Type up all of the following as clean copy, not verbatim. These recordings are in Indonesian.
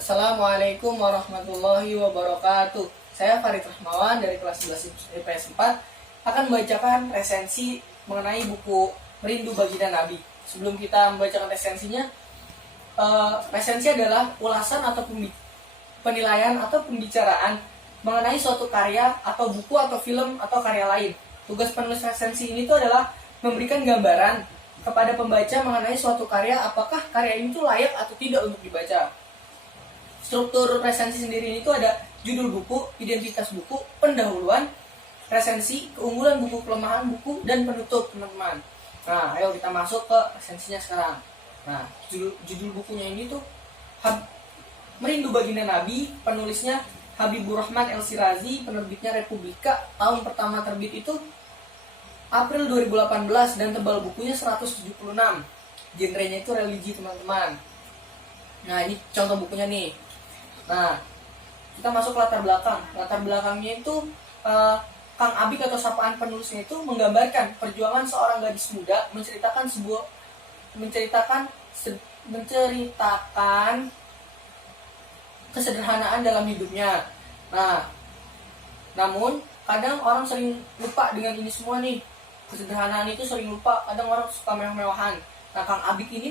Assalamualaikum warahmatullahi wabarakatuh. Saya Farid Rahmawan dari kelas 11 IPS 4 akan membacakan resensi mengenai buku Merindu Baginda Nabi. Sebelum kita membacakan resensinya, resensi adalah ulasan atau penilaian atau pembicaraan mengenai suatu karya atau buku atau film atau karya lain. Tugas penulis resensi ini tuh adalah memberikan gambaran kepada pembaca mengenai suatu karya, apakah karya ini tuh layak atau tidak untuk dibaca. Struktur resensi sendiri itu ada judul buku, identitas buku, pendahuluan, resensi, keunggulan buku, kelemahan buku, dan penutup, teman-teman. Nah, ayo kita masuk ke resensinya sekarang. Nah, judul bukunya ini tuh Merindu Baginda Nabi, penulisnya Habibur Rahman El-Shirazi, penerbitnya Republika, tahun pertama terbit itu April 2018 dan tebal bukunya 176. Genrenya itu religi, teman-teman. Nah, ini contoh bukunya nih. Nah, kita masuk ke latar belakang. Latar belakangnya itu Kang Abik atau sapaan penulisnya itu menggambarkan perjuangan seorang gadis muda menceritakan kesederhanaan dalam hidupnya. Nah, namun kadang orang sering lupa dengan ini semua nih. Kesederhanaan itu sering lupa, kadang orang suka mewah-mewahan. Nah, Kang Abik ini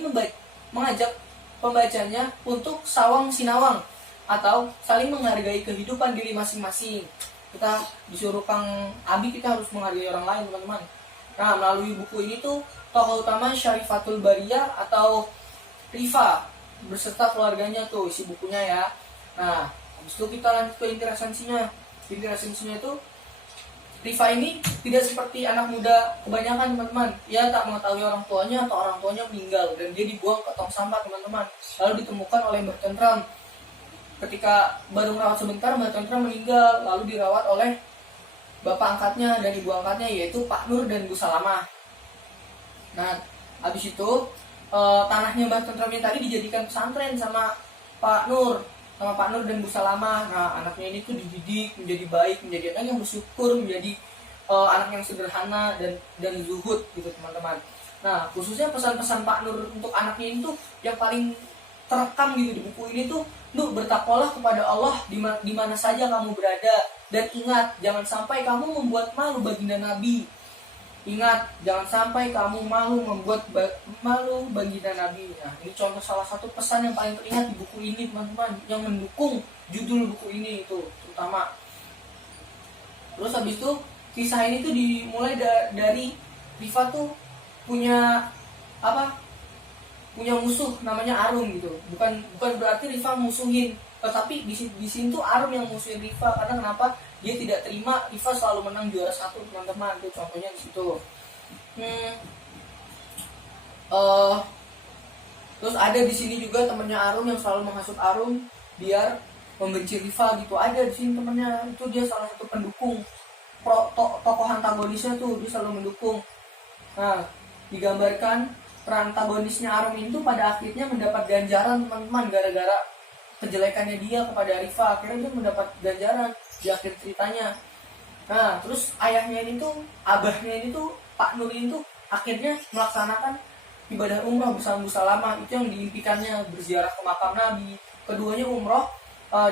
mengajak pembacanya untuk sawang sinawang atau saling menghargai kehidupan diri masing-masing. Kita disuruh Kang Abik, kita harus menghargai orang lain, teman-teman. Nah, melalui buku ini tuh tokoh utama Syarifatul Bariyah atau Rifa berserta keluarganya tuh isi bukunya ya. Nah, habis itu kita lanjut ke inti resensinya. Inti resensinya itu Rifa ini tidak seperti anak muda kebanyakan, teman-teman. Ia tak mengetahui orang tuanya atau orang tuanya meninggal dan dia dibuang ke tong sampah, teman-teman. Lalu ditemukan oleh Mbah Tentram. Ketika baru merawat sebentar, Mbah Tentram meninggal, lalu dirawat oleh bapak angkatnya dan ibu angkatnya, yaitu Pak Nur dan Bu Salamah. Nah, habis itu tanahnya Mbah Tentram yang tadi dijadikan pesantren sama Pak Nur dan Bu Salamah. Nah, anaknya ini tuh dididik menjadi baik, menjadi anak yang bersyukur, menjadi anak yang sederhana dan zuhud gitu, teman-teman. Nah, khususnya pesan-pesan Pak Nur untuk anaknya ini tuh yang paling terekam gitu di buku ini tuh, Nur, bertakwalah kepada Allah di mana saja kamu berada, dan ingat jangan sampai kamu membuat malu baginda Nabi. Ingat, jangan sampai kamu membuat malu baginda Nabi. Nah, ini contoh salah satu pesan yang paling teringat di buku ini, teman-teman, yang mendukung judul buku ini itu terutama. Terus habis itu kisah ini tuh dimulai dari Rifa tuh punya musuh namanya Arum gitu. Bukan berarti Rifa musuhin, tetapi di sini tuh Arum yang musuhin Rifa. Karena kenapa? Dia tidak terima Rifa selalu menang juara 1, teman-teman. Itu contohnya di situ. Terus ada di sini juga temannya Arum yang selalu menghasut Arum biar membenci Rifa gitu. Ada di sini temannya, itu dia salah satu pendukung tokoh antagonisnya tuh, dia selalu mendukung. Nah, digambarkan antagonisnya Arum itu pada akhirnya mendapat ganjaran, teman-teman, gara-gara kejelekannya dia kepada Rifa. Akhirnya dia mendapat ganjaran di akhir ceritanya. Nah, terus ayahnya ini tuh, abahnya ini tuh, Pak Nur ini tuh akhirnya melaksanakan ibadah umroh bersama Bu Salamah. Itu yang diimpikannya, berziarah ke makam Nabi. Keduanya umroh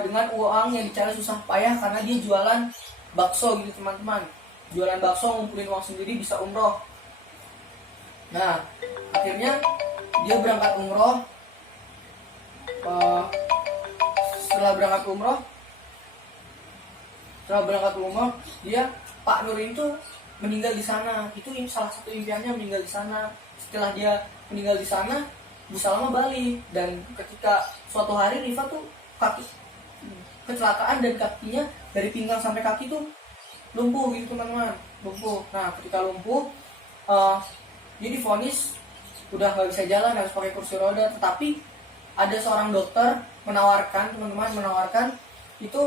dengan uang yang dicari susah payah karena dia jualan bakso gitu, teman-teman. Jualan bakso, ngumpulin uang sendiri bisa umroh. Nah, akhirnya dia berangkat umroh. Setelah berangkat umroh, dia Pak Nur itu meninggal di sana. Itu salah satu impiannya, meninggal di sana. Setelah dia meninggal di sana, Bu Salamah balik, dan ketika suatu hari Rifa tuh kecelakaan dan kakinya dari pinggang sampai kaki tuh lumpuh gitu, teman-teman. Lumpuh. Nah, ketika lumpuh, dia divonis udah nggak bisa jalan, harus pakai kursi roda. Tetapi ada seorang dokter menawarkan itu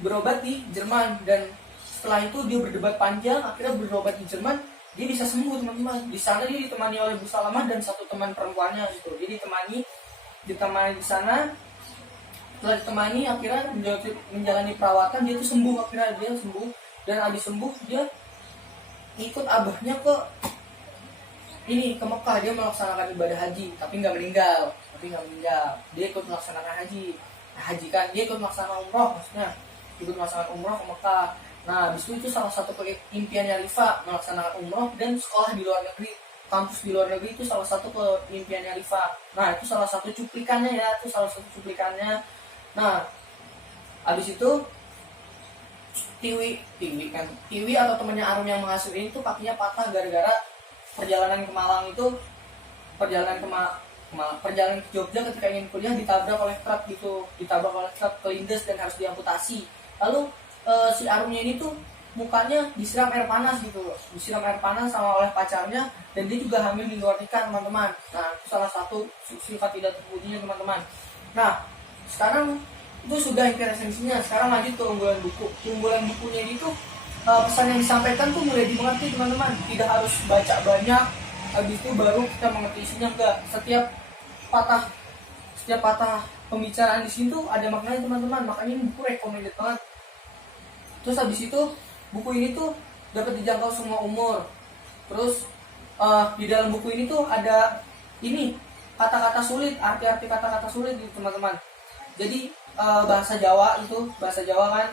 berobat di Jerman, dan setelah itu dia berdebat panjang, akhirnya berobat di Jerman, dia bisa sembuh, teman-teman. Di sana dia ditemani oleh Bu Salamah dan satu teman perempuannya gitu. Dia ditemani di sana. Setelah ditemani, akhirnya menjalani perawatan, dia tuh sembuh. Akhirnya dia sembuh, dan habis sembuh dia ikut abahnya ke Mekah. Dia melaksanakan ibadah haji, tapi nggak meninggal. Dia ikut melaksanakan haji. haji kan, dia ikut melaksanakan umroh, maksudnya ikut melaksanakan umroh ke Mekah. Nah habis itu salah satu impiannya Rifa melaksanakan umroh dan sekolah di luar negeri, kampus di luar negeri itu salah satu impiannya Rifa. Nah itu salah satu cuplikannya ya, itu salah satu cuplikannya. Nah habis itu Tiwi atau temannya Arum yang mengasuh ini tuh kakinya patah gara-gara perjalanan ke Malang itu, perjalanan ke Jogja ketika ingin kuliah ditabrak oleh truk kelindes dan harus diamputasi. Lalu si Arumnya ini tuh mukanya disiram air panas gitu, disiram air panas sama oleh pacarnya, dan dia juga hamil di luar nikah teman-teman. Nah itu salah satu sifat tidak terpujinya teman-teman. Nah sekarang itu sudah esensinya. Sekarang lanjut ke unggulan buku. Unggulan bukunya ini tuh pesan yang disampaikan tuh mulai dimengerti teman-teman. Tidak harus baca banyak, habis itu baru kita mengerti isinya. Enggak. Setiap patah pembicaraan di sini tuh ada maknanya teman-teman. Makanya ini buku recommended banget. Terus habis itu buku ini tuh dapat dijangkau semua umur. Terus di dalam buku ini tuh ada ini kata-kata sulit, arti-arti kata-kata sulit gitu teman-teman. Jadi bahasa Jawa kan,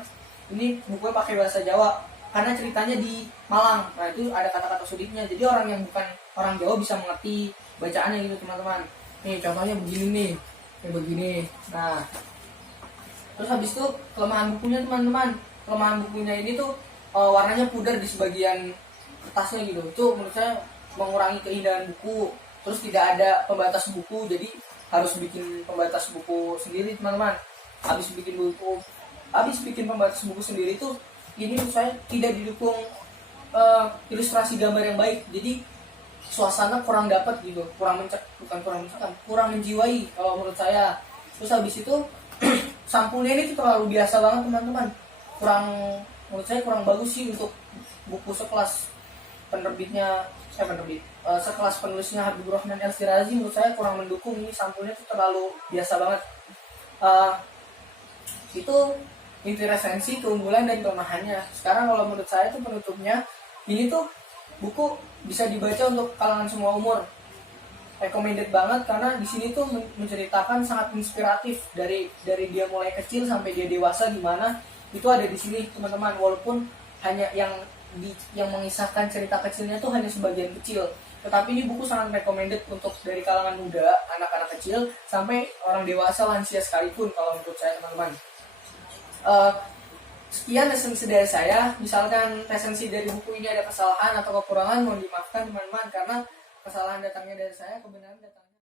ini bukunya pakai bahasa Jawa karena ceritanya di Malang. Nah itu ada kata-kata sulitnya, jadi orang yang bukan orang Jawa bisa mengerti bacaannya gitu teman-teman. Nih contohnya begini nih, kayak begini. Nah terus habis itu kelemahan bukunya teman-teman, kelemahan bukunya ini tuh warnanya pudar di sebagian kertasnya gitu. Itu menurut saya mengurangi keindahan buku. Terus tidak ada pembatas buku, jadi harus bikin pembatas buku sendiri teman-teman. Habis bikin pembatas buku sendiri tuh ini menurut saya tidak didukung ilustrasi gambar yang baik, jadi suasana kurang dapat gitu, kurang menjiwai kalau menurut saya. Terus habis itu sampulnya ini tuh terlalu biasa banget teman-teman, menurut saya kurang bagus sih untuk buku sekelas sekelas penulisnya Habibur Rahman El-Shirazi. Menurut saya kurang mendukung, ini sampulnya tuh terlalu biasa banget. Itu inti resensi, keunggulan dan kelemahannya. Sekarang kalau menurut saya tuh penutupnya, ini tuh buku bisa dibaca untuk kalangan semua umur, recommended banget karena di sini tuh menceritakan sangat inspiratif dari dia mulai kecil sampai dia dewasa gimana, itu ada di sini teman-teman. Walaupun hanya yang mengisahkan cerita kecilnya tuh hanya sebagian kecil, tetapi ini buku sangat recommended untuk dari kalangan muda, anak-anak kecil sampai orang dewasa, lansia sekalipun kalau menurut saya teman-teman. Sekian resensi dari saya. Misalkan resensi dari buku ini ada kesalahan atau kekurangan, mohon dimaafkan teman-teman, karena kesalahan datangnya dari saya, kebenaran datangnya